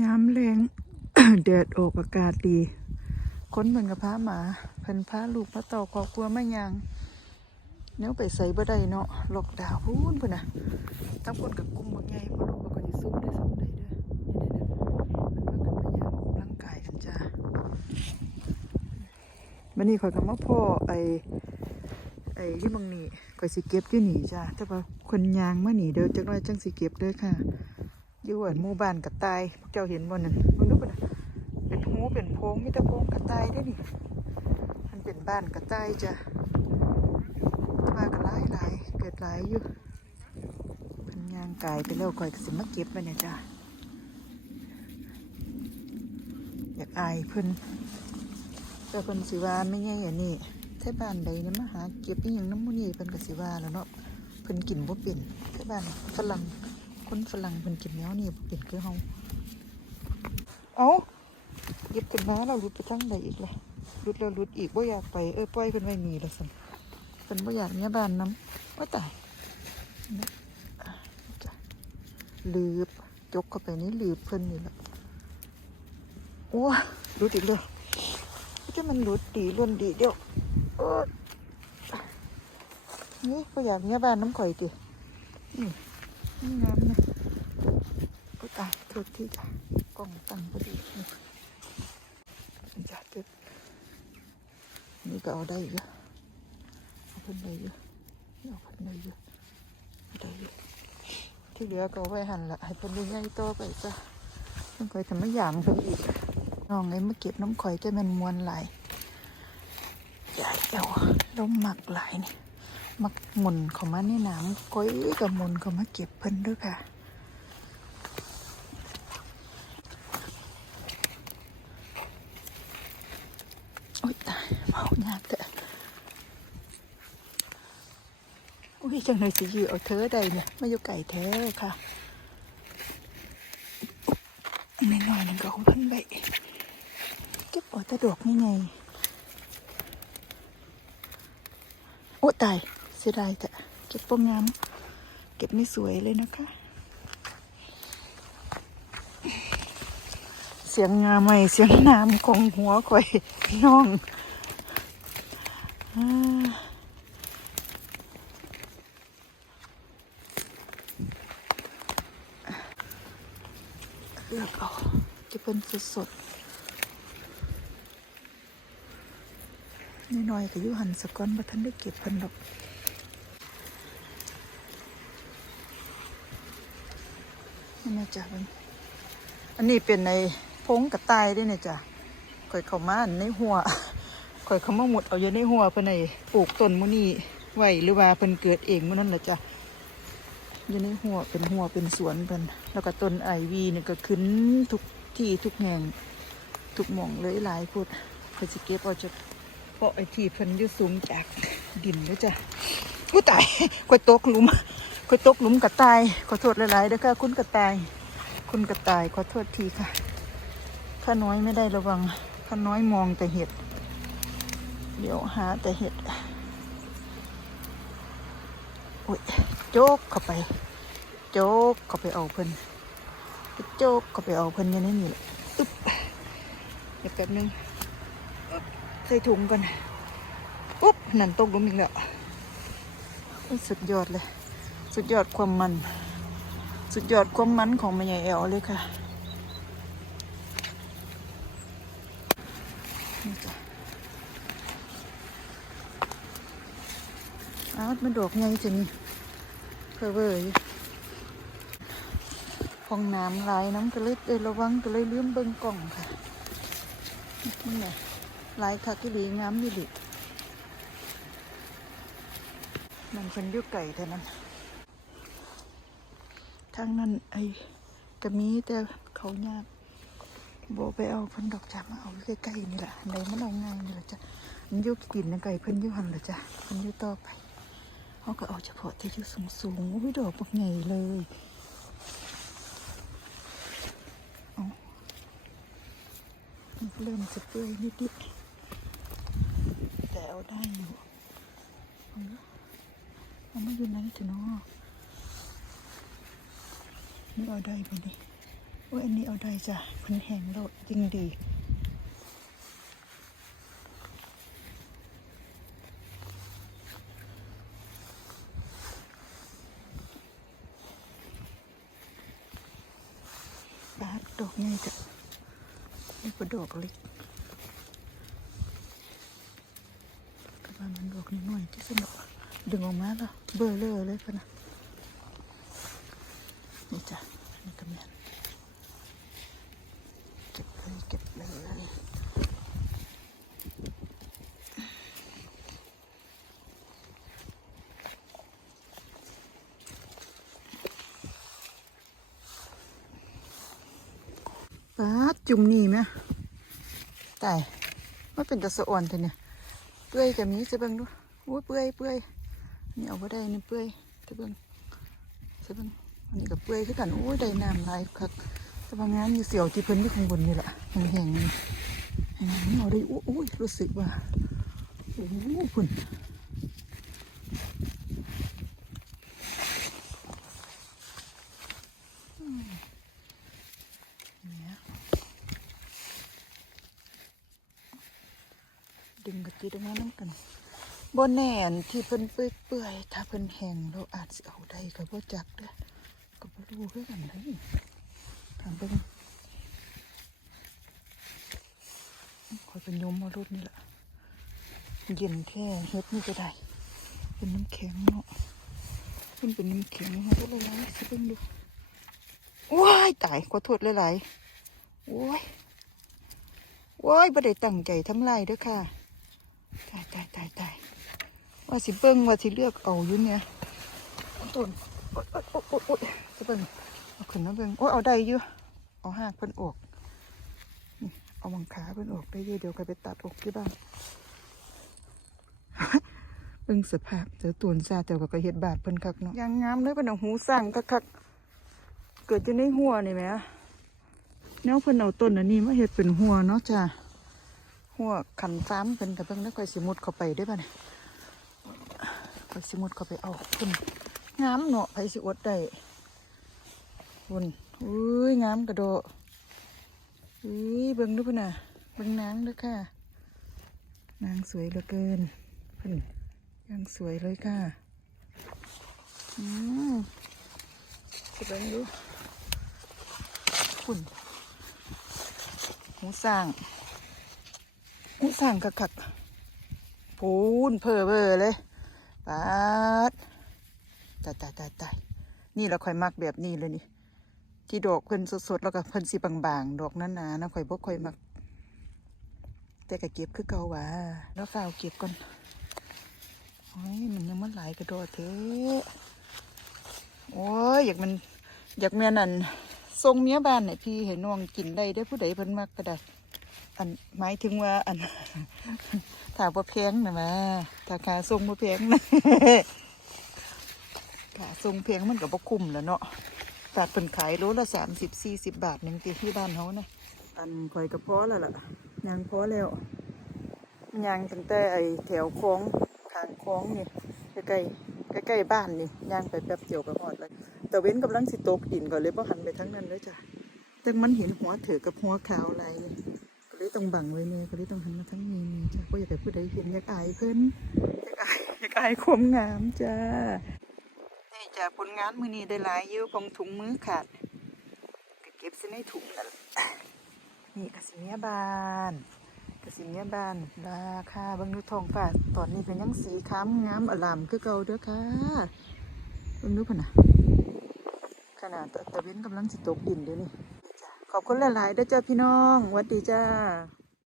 ยามแรง แดดออกอากาศดีค้นเหมือนกับพาหมาเพิ่นพาลูกพาเต่าครอบครัวมายางเนี้ยไปใส่บ่ได้เนาะล็อกดาวน์พูนเพิ่นนะทั้งคนกับกลุ่มบ่ใหญ่บ่รู้ว่าก็สิสู้ได้สำใดเด้อนี่เด้อมันพากันมายางออกกำลังกายกันจ้าวันนี้ข่อยก็มาพ่อไอ้ไอ้ที่บางนี่ข่อยสิเก็บอยู่นี่จ้าแต่ว่าคนยางมานี่เด้อจักหน่อยจังสิเก็บเด้อค่ะ อยู่อันหมู่บ้านกระต่ายพวกเจ้าเห็นบ่นั่นมึงดูปะนะเป็นหูเป็นโพงมีแต่โพงกระต่ายได้นี่มันเป็นบ้านกระต่ายจ้ะมากันหลายหลายเกิดหลายอยู่เพิ่นย่างกายไปแล้วก่อยก็สิมาเก็บมาเนี่ยจ้ะอยากอายเพิ่นแต่เพิ่นสิว่าไม่ง่ายอย่างนี้แท่บ้านใดเนี่ยมาหาเก็บอีหยังน้ำมูนี่เพิ่นก็สิว่าแล้วเนาะเพิ่นกินบ่เป็นแท่บ้านฝรั่ง คนฝรั่งเพิ่นกินแนวนี่บ่เป็นคือเฮาเอาหยิบขึ้นมาเราหลุดไปทางใดอีกล่ะหลุดแล้วหลุดอีกบ่อยากไปเออปล่อยเพิ่นไว้นี่ละซั่นเพิ่นบ่อยากเมียบ้านนำว่าตายนี่อะจ้ะลืบจกเข้าไปนี่ลืบเพิ่นนี่ล่ะโอ้หลุดอีกแล้วจะมันหลุดดีล้วนดีเดียวเออนี่บ่อยากเมียบ้านน้ำข่อยติอืม นี่น้ำนะก็ตายโทษที่จ้ะกล้องตั้งพอดีนี่จ้ะเก็บนี่ก็เอาได้เยอะเอาเพิ่นได้เยอะเอาเพิ่นได้เยอะได้เยอะที่เหลือก็ไว้หันละให้เพิ่นได้ใหญ่ต่อไปจ้ะต้องคอยทำไม่ยามเพิ่นอีกน้องไอ้มาเก็บน้ำข่อยจะมันมวนหลายใหญ่เจ้าลมหมักหลายนี่ มักหมุนเขามาในน้ำก้อยกับหมุนเขามาเก็บเพิ่นด้วยค่ะโอ๊ยตายเมายากเถอะอุ้ยจังเลยสิอยู่เอาเธอใดเนี่ยมาอยู่ไก่เธอค่ะไม่น้อยนึงก็คงเพิ่นไปเก็บเอาตะดอกนี่ไงโอ้ตาย เสียดายแต่เก็บโปงามเก็บไม่สวยเลยนะคะ เสียงงาใหม่เสียงน้ำของหัวข่อยน้องเลือกเอาจะเป็นสดๆน้อยๆก็ยู่หันสะก้อนบ่ทันได้เก็บพิ่นดอก นี่นะจ๊ะมันอันนี้เป็นในพงกระต่ายด้วยนี่ยจ้ะข่อยเข้ามานในหัวข่อยเข้ามาหมดเอาอยู่ในหัวเพิ่นในปลูกต้นมือนี้ไว้หรือว่าเพิ่นเกิดเองมื้อนั้นล่ะจ้ะอยู่ในหัวเป็นหัวเป็นสวนเพิ่นแล้วก็ต้นไอวีนี่ก็ขึ้นทุกที่ทุกแห่งทุกหม่องเลยหลายพุดเพิ่นสิเก็บเอาจากเพราะไอ้ที่เพิ่นอยู่สูงจากดินแล้วจ้ะอู้ตายค่อยตกหลุม ค่อยตกหลุมกระต่าย ขอโทษหลายๆเด้อค่ะ คุณกระต่าย คุณกระต่ายขอโทษทีค่ะข้าน้อยไม่ได้ระวังข้าน้อยมองแต่เห็ด เดี๋ยวหาแต่เห็ดโอ้ยโจกเข้าไป โจกเข้าไปเอาเพิ่นโจกเข้าไปเอาเพิ่นอยังนี้นี่แหละอึ๊บเดี๋ยวแป๊บนึงใส่ถุงก่อนปุ๊บนั่นตกลงอีกแล้วสุดยอดเลย สุดยอดความมัน สุดยอดความมันของแม่ใหญ่แอลเลยค่ะอ้าวมันดอกใหญ่จังนี่เพอเว้ยห้องน้ำลายน้ำก็เลยเอระวังก็เลยลืมเบิ่งกล่องค่ะนี่ไงลายคักที่ดีงามดีดิมันคนยุกไก่เท่านั้น ทางนั้นไอ้กระมีแต่เขายากโบไปเอาพันดอกจับมาเอาใกล้ๆนี่แหละในมันเอาง่ายนี่แหละจ้ะมันยุกกินนะไก่เพิ่นยุหันละจ้ะเพิ่นยุต่อไปเขาก็เอาเฉพาะที่ยุสูงสูงๆอุ้ยดอกบักใหญ่เลยเอาเริ่มจะเปื่อยนิดๆแต่เอาได้อยู่เอาเอะเอามาอยู่ไหนถึงเนาะ นี่เอาได้ปะนี่โอ้ยอันนี้เอาได้จ้ะมันแห้งแล้วยิ่งดีบาดดอกนี่จ้ะนี่ก็ดอกเล็กก็ว่ามันดอกน้อยที่สนุกดึงออกมาแล้วเบอร์เลอเลยพะนะนี่จ้ะนี่ก็แม่น เก็บเลยเก็บเลยบาดจุ่มนี่ไหมแตายว่เป็นตะสะอ่อนเถอะเนี่ย เปื่อยกับมีจะเบิ่งดูโอ้ยเปื่อยเปื่อยนี่เอาไ่ได้นี่เปื่อยจะเบิ่งจะเบิ่งอันนี้กับเปื่อยคือกันโอ้ยได้น้ำลายคัก แต่บางงานอยู่เสียวที่เพิ่นที่ข้างบนนี่แหละแห้งๆนี่แห้งๆนี่เอาได้โอ้ยรู้สึกว่าโอ้โหพุ่นดึงกระจิตออกมาน้ำกันบ่แน่นที่เพิ่นเปื่อยๆถ้าเพิ่นแห้งเราอาจสิเอาได้ก็บ่จักเด้อก็บ่รู้คือกันเด้อ ถามเบิ่งคอยเป็นยมมารุดนี่แหละเย็นแท้เฮ็ดนี่ก็ได้ เป็นน้ำแข็งเนาะเพิ่นเป็นน้ำแข็งเฮาก็ละลายสิเบิ่งดูว้ายตายขอโทษหลายๆโอ้ยโว้ยบ่ได้ตั้งใจทำลายเด้อค่ะตายตายตายตายว่าสิเบิ้งว่าสิเลือกเอาอยู่เนี่ยต้นโอ๊ยโอ๊ยโอ๊ยโอ๊ยสิเบิ้ง ขึ้นมาเบิ้งโอ้เอาได้อยู่เอาหากเพิ่นออกนี่เอามังขาเพิ่นออกได้ยู่เดี๋ยวก็ไปตัดอกที่บ้านเบิ่งสภาพเจอตูนซาแต่ว่าก็เฮ็ดบาดเพิ่นคักเนาะยังงามเลยเพิ่นเอาหูสั่งคักๆเกิดจะในหัวนี่แหมแนวเพิ่นเอาต้นอันนี้มาเฮ็ดเป็นหัวเนาะจ้ะหัวขันฟ้ามเพิ่นกับเบิ่งแล้วค่อยสิมุดเข้าไปได้ป่ะเนี่ยค่อยสิมุดเข้าไปเอาเพิ่นงามเนาะไผสิอดได้ พุ่นอุ้ยงามกระโดดอุ้ยเบิ่งดูพ่นน่ะเบิ่งนางด้อค่ะ นางสวยเหลือเกินพ่นยังสวยเลยค่ะอืมสิเบิ่งดูพุ่นหูสร้างหูสร้างคักคักพูนเพอเบอเลยปาดตายตายตายตายนี่เราคอยมักแบบนี้เลยนี่ ที่ดอกเพิ่นสดๆแล้วก็เพิ่นสีบางๆ ดอกนั้นนานะค่อยบ่ค่อยมัก แต่ก็เก็บคือเก่าว่าแล้วฝ้าเก็บก่อนโอ้ยมันยังมันหลายกระโดดเถอะโอ้ยอยากมันอยากเมียนั่นทรงเมียบ้านเนี่ยพี่ให้น้องกินได้ได้ผู้ใดเพิ่นมักก็ได้อันหมายถึงว่าอันถ้าบ่แพงนะมาถ้าค่าทรงบ่แพงนะค่าทรงแพงมันก็บ่คุ้มแหล้วเนาะ ตัดเพิ่นขายโลละ30 40บบาทหนึ่งที่ที่บ้านเฮานะอันข่อยก็พอแล้วล่ะยางพอแล้วยางตั้งแต่ไอ้แถวคลองทางคลองนี่ใกล้ใกล้บ้านนี่ยางไปแป๊บเดียวก็ฮอดแล้วแต่เว้นกำลังสิตกดินก่อนเลยเพราะหันไปทั้งนั้นเลยจ้ะแต่มันเห็นหัวเถือกับหัวขาวอะไรก็เลยต้องบังไว้เนี่ยก็เลยต้องหันมาทั้งนี้จ้ะก็อยากให้ผู้ใดเห็นอยากอายเพิ่นอยากอายอยากอายความงามจ้า จ้ะผลงานมือนี้ได้หลายอยู่ของถุงมือขาดก็เก็บใส่ในถุงนั่นนี่กระสิเนียบานกระสิเนียบานราคาเบางดูทองฟ้าตอนนี้เป็นยังสีค้ำงามอลามคือเก่าเด้อค่ะเบางดูพนะขนาดตะเว้นกำลังสิตกดินเด้วยวนี่จ้ขอบคุณหลายๆเด้อจ้าพี่น้องวัดดีจ้า